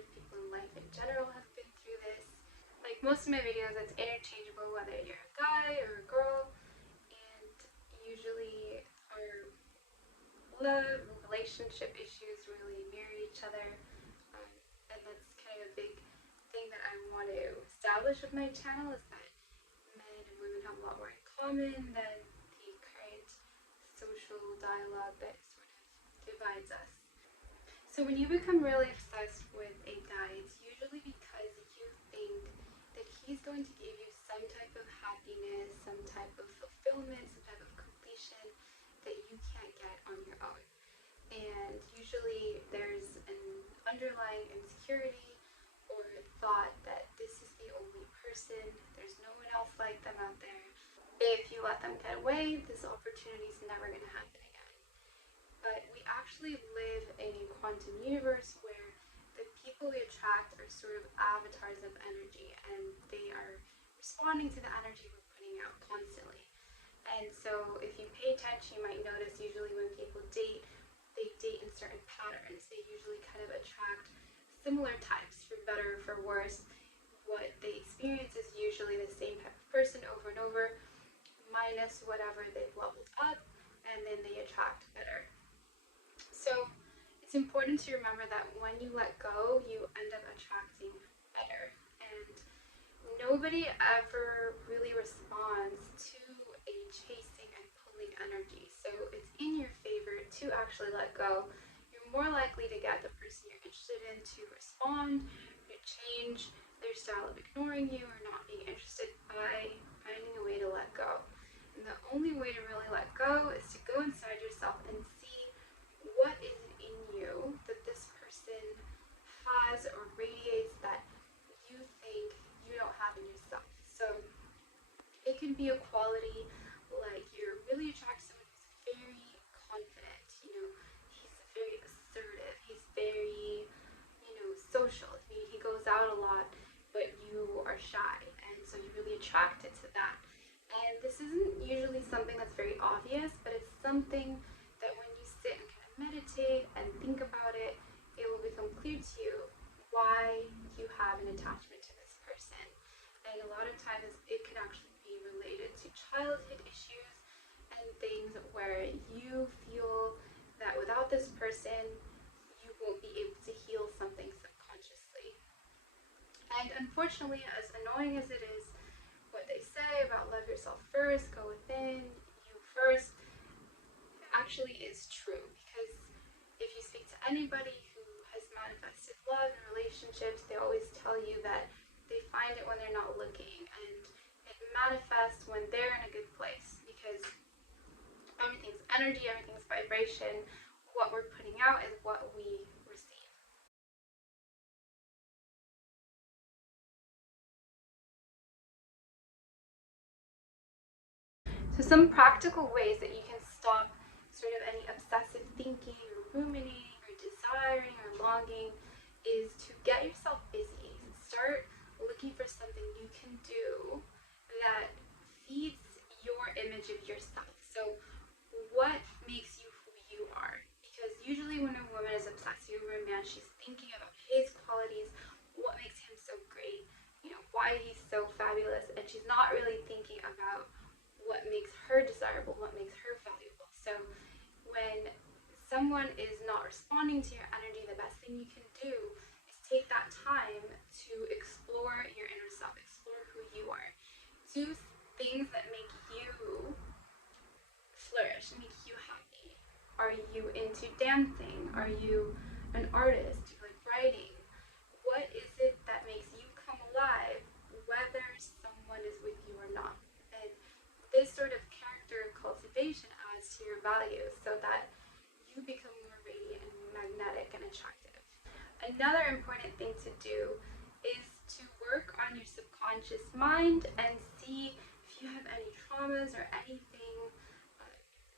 like people in life in general have been through this. Like most of my videos, it's interchangeable whether you're a guy or a girl, and usually our love and relationship issues really mirror each other. Um, and that's kind of a big thing that I want to establish with my channel is that men and women have a lot more in common than the current social dialogue that sort of divides us. So when you become really obsessed with a guy, it's usually because you think that he's going to give you some type of happiness, some type of fulfillment, some type of completion that you can't get on your own. And usually there's an underlying insecurity or thought that this is the only person, there's no one else like them out there. If you let them get away, this opportunity is never going to happen again. But we actually live in a quantum universe where the people we attract are sort of avatars of energy, and they are responding to the energy we're putting out constantly. And so if you pay attention, you might notice usually when people date, they date in certain patterns. They usually kind of attract similar types, for better or for worse. What they experience is usually the same type of person over and over, minus whatever they've leveled up, and then they attract better. So it's important to remember that when you let go, you end up attracting better. And nobody ever really responds to a chasing and pulling energy. So it's in your favor to actually let go. You're more likely to get the person you're interested in to respond, to change their style of ignoring you or not being interested by finding a way to let go. And the only way to really let go is to go inside yourself and see what is it in you that this person has or radiates that you think you don't have in yourself. So it can be a quality like you're really attracted to someone who's very confident, he's very assertive, he's very, social. I mean, he goes out a lot, but you are shy, and so you're really attracted to that. And this isn't usually something that's very obvious, but it's something that when you sit and kind of meditate and think about it, it will become clear to you why you have an attachment to this person. And a lot of times it can actually be related to childhood issues and things where you feel that without this person, you won't be able to heal something subconsciously. And unfortunately, as annoying as it is, what they say about love yourself first, go within, you first, actually is true. Because if you speak to anybody who has manifested love in relationships, they always tell you that they find it when they're not looking, and it manifests when they're in a good place, because everything's energy, everything's vibration. What we're putting out is what we receive. So some practical ways that you can stop sort of any obsessive thinking or ruminating or desiring or longing is to get yourself busy. Start looking for something you can do that feeds your image of yourself. So what makes you who you are? Because usually when a woman is obsessing over a man, she's thinking about his qualities, what makes him so great, why he's so fabulous, and she's not really thinking about what makes her desirable, what makes her valuable. So when someone is not responding to your energy, the best thing you can do is take that time to explore your inner self, explore who you are. Do things that make you flourish, make you happy. Are you into dancing? Are you an artist? Do you like writing? What is it that makes you come alive, whether someone is with you or not? And this sort of character cultivation adds to your values so that you become more radiant and magnetic and attractive. Another important thing to do is to work on your subconscious mind and see if you have any traumas or anything,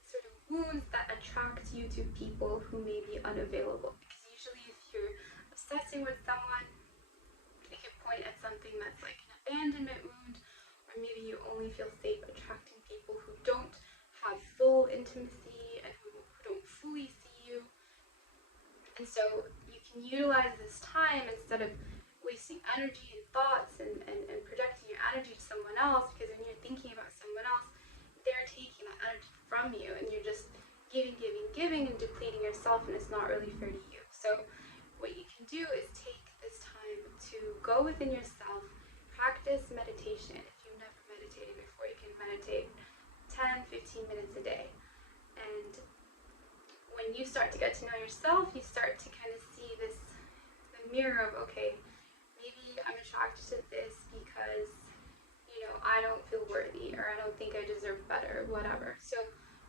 sort of wounds that attract you to people who may be unavailable. Because usually if you're obsessing with someone, it can point at something that's like an abandonment wound, or maybe you only feel safe attracting people who don't have full intimacy and who don't fully see you. And so you can utilize this time instead of wasting energy and thoughts and projecting your energy to someone else, because when you're thinking about someone else, they're taking that energy from you and you're just giving, giving, giving and depleting yourself, and it's not really fair to you. So what you can do is take this time to go within yourself, practice meditation. If you've never meditated before, you can meditate 10-15 minutes a day. And when you start to get to know yourself, you start to kind of see this, the mirror of, okay, maybe I'm attracted to this because, I don't feel worthy, or I don't think I deserve better, whatever. So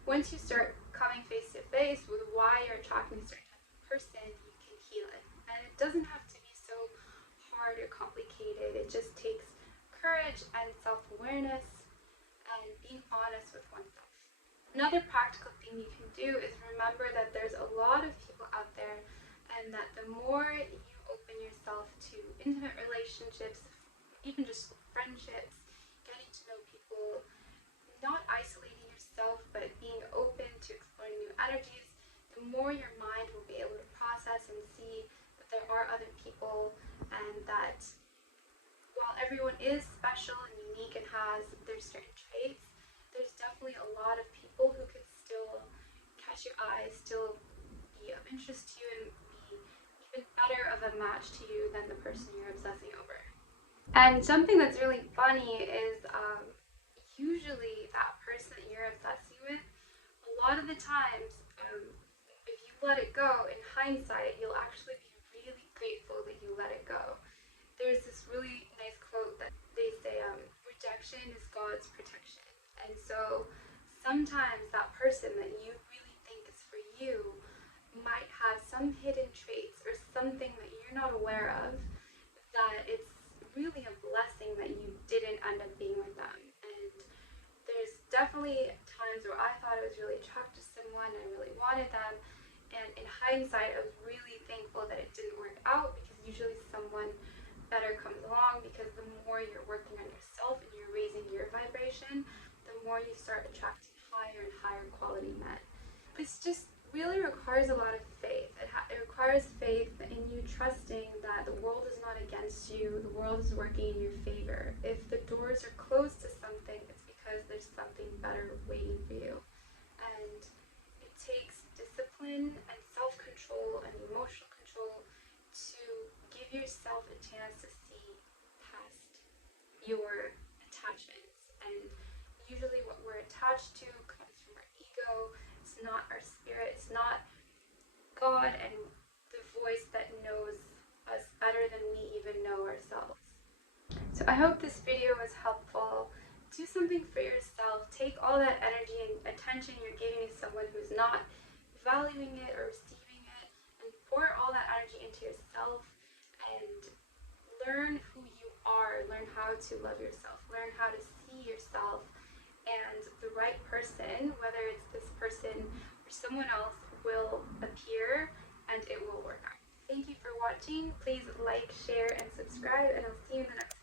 once you start coming face to face with why you're attracting a certain type of person, you can heal it. And it doesn't have to be so hard or complicated. It just takes courage and self-awareness and being honest with oneself. Another practical thing you can do is remember that there's a lot of people out there, and that the more you open yourself to intimate relationships, even just friendships, getting to know people, not isolating yourself, but being open to exploring new energies, the more your mind will be able to process and see that there are other people, and that while everyone is special and unique and has their certain traits, there's definitely a lot of people who could still catch your eye, still be of interest to you, and be even better of a match to you than the person you're obsessing over. And something that's really funny is usually that person that you're obsessing with, a lot of the times, if you let it go, in hindsight, you'll actually be really grateful that you let it go. There's this really nice quote that they say, rejection is God's protection. And so sometimes that person that you really think is for you might have some hidden traits or something that you're not aware of, that it's really a blessing that you didn't end up being with them. And there's definitely times where I thought I was really attracted to someone, I really wanted them, and in hindsight, I was really thankful that it didn't work out, because usually someone better comes along, because the more you're working on yourself and you're raising your vibration, the more you start attracting higher and higher quality men. This just really requires a lot of faith. It requires faith in you trusting that the world is not against you, the world is working in your favor. If the doors are closed to something, it's because there's something better waiting for you. And it takes discipline and self-control and emotional control to give yourself a chance to see past your attachments. And usually what we're attached to comes from our ego. It's not our spirit. It's not God and the voice that knows us better than we even know ourselves. So I hope this video was helpful. Do something for yourself. Take all that energy and attention you're giving to someone who's not valuing it or receiving it, and pour all that energy into yourself, and learn who you are. Learn how to love yourself. Learn how to see yourself, and the right person, whether it's this person or someone else, will appear and it will work out. Thank you for watching. Please like, share, and subscribe, and I'll see you in the next one.